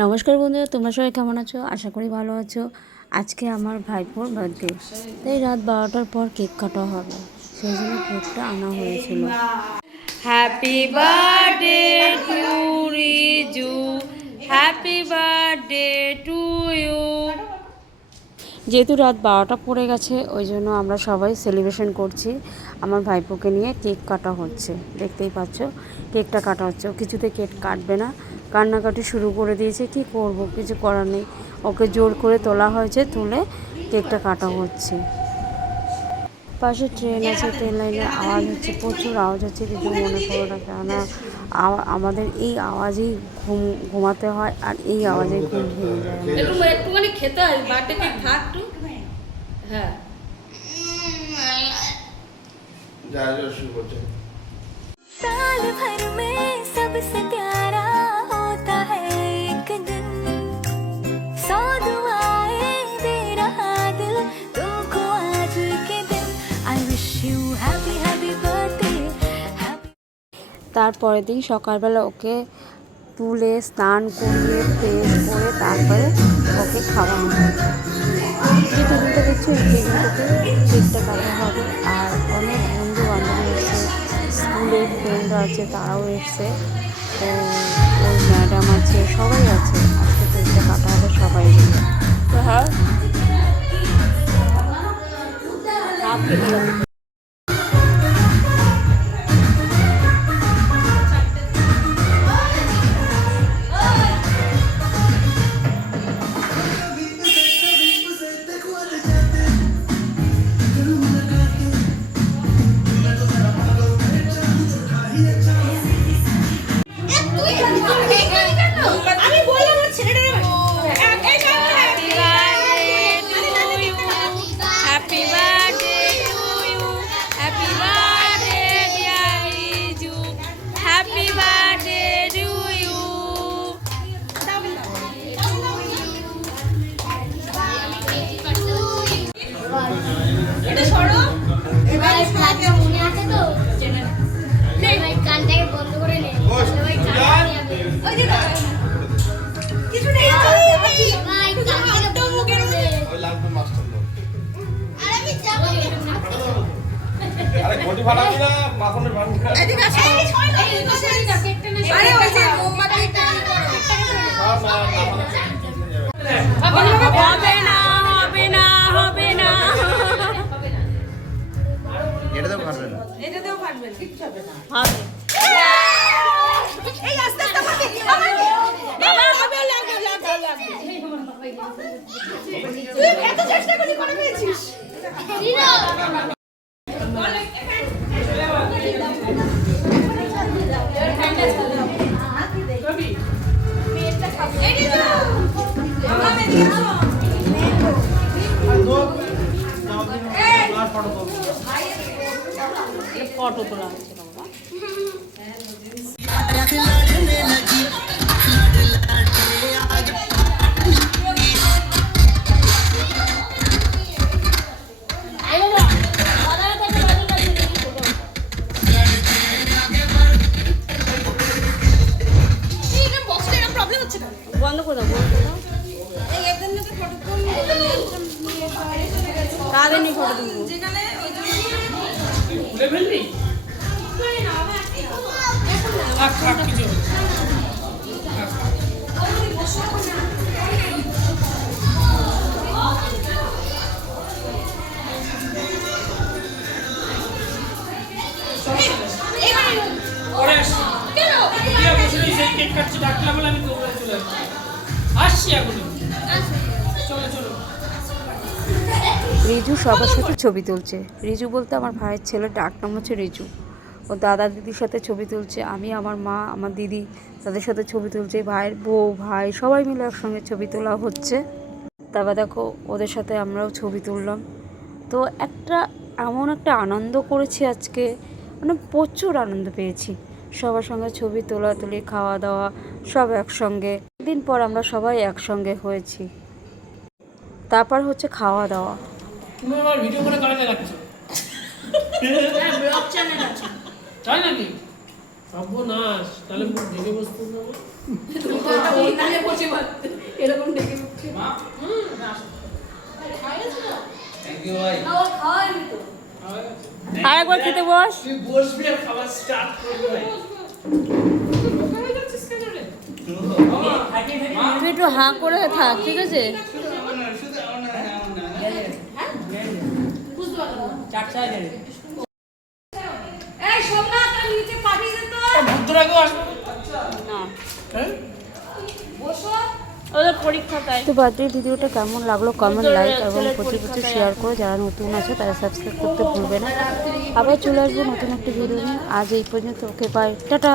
নমস্কার বন্ধুরা, তোমরা সবাই কেমন আছো? আশা করি ভালো আছো। আজকে আমার ভাইপোর বার্থডে, তাই রাত 12টার পর কেক কাটা হবে, সেই জন্য কেকটা আনা হয়েছিল। Happy birthday to Riju, happy birthday to you. যেহেতু রাত 12টা পড়ে গেছে, ওই জন্য আমরা সবাই সেলিব্রেশন করছি। আমার ভাইপোকে নিয়ে কেক কাটা হচ্ছে, দেখতেই পাচ্ছ কেকটা কাটা হচ্ছে। ও কিছুতে কেক কাটবে না, কান্নাকাটি শুরু করে দিয়েছে। কি করব, কিছু করার নেই, ওকে জোর করে তোলা হয়েছে, তুলে কেকটা কাটা হচ্ছে। পাশে ট্রেন আছে, ট্রেন লাইনের আওয়াজ হচ্ছে, প্রচুর আওয়াজ হচ্ছে, কিন্তু মনে করো না কেননা আমাদের এই আওয়াজেই ঘুমাতে হয়, আর এই আওয়াজেই ঘুম ভেঙে যায়। একটুখানি খেতে হয়, বার্থডে কেক খা একটু। হ্যাঁ, साल भर में सबसे प्यारा होता है एक दिन, 100 दुआएं दे रहा दिल तुमको आज के दिन। I wish you happy happy birthday happy। তারপরের দিন সকালবেলা ওকে তুলে স্নান করিয়ে ফ্রেশ করে তারপরে ওকে খাওয়ানো হয়। যে টেবিলটা দেখছো, এই টেবিলটাতে কেকটা কাটা হবে। আর অনেক বন্ধু বান্ধবী এসছে, স্কুলের ফ্রেন্ডরা আছে, তারাও এসছে। তো ওর ম্যাডাম আছে, সবাই আছে। আজকে কেকটা কাটা হবে সবাই মিলে। তো হ্যাঁ, এটাতেও পারবে না, এটাতেও পারবে না, কিচ্ছু হবে না। হবে। এই আস্তে আস্তে হবে, বাবা হবে, লাগবে লাগবে লাগবে। তুই এত চেষ্টা করে করে পেয়েছিস রিনা। ফটো তোলা হচ্ছে না বাবা। বন্ধ করে দাও, বন্ধ করে দাও। কাদের নিয়ে ফটো তুলবো? রিজু সবার সাথে ছবি তুলছে। রিজু বলতে আমার ভাইয়ের ছেলে, ডাক নাম হচ্ছে রিজু। ও দাদা দিদির সাথে ছবি তুলছে, আমি, আমার মা, আমার দিদি তাদের সাথে ছবি তুলছে। ভাইয়ের বউ, ভাই সবাই মিলে একসঙ্গে ছবি তোলা হচ্ছে। তারপর দেখো ওদের সাথে আমরাও ছবি তুললাম। তো এমন একটা আনন্দ করেছি আজকে, মানে প্রচুর আনন্দ পেয়েছি। সবার সঙ্গে ছবি তোলাতুলি, খাওয়া দাওয়া সব একসঙ্গে। দিন পর আমরা সবাই একসঙ্গে হয়েছি। তারপর হচ্ছে খাওয়া দাওয়া। তুমি আমার ভিডিও করে কাটাতে রাখছো? হ্যাঁ, ব্লগ চ্যানেল আছে। তাই নাকি? সর্বনাশ, তাহলে দেখে বসতে হবে। নালে বসে মারতে এরকম ডেকে উঠছে মা খাইয়েছ না থ্যাংক ইউ ভাই না ও খাওয়ায়নি তো আর একবার খেতে বস। তুই বসবি আর খাবার স্টার্ট করবি ভাই খাই যাচ্ছিস কেন রে মা তুই একটু হাঁ করে থাক, ঠিক আছে? বুঝতে পারলাম না। চারটা গেলে এই সোমনাথ আর নিচে পাঠিয়ে দে তো ভদ্ররাগও আসবে না, হ্যাঁ বসো ওদের পরীক্ষা তাই। তো বার্থডে ভিডিওটা কেমন লাগলো কমেন্ট, লাইক এবং প্রচুর প্রচুর শেয়ার করে। যারা নতুন আছে তারা সাবস্ক্রাইব করতে ভুলবে না। আবার চলে আসবো নতুন একটা ভিডিও নিয়ে। আজ এই পর্যন্ত, ওকে বাই, টাটা।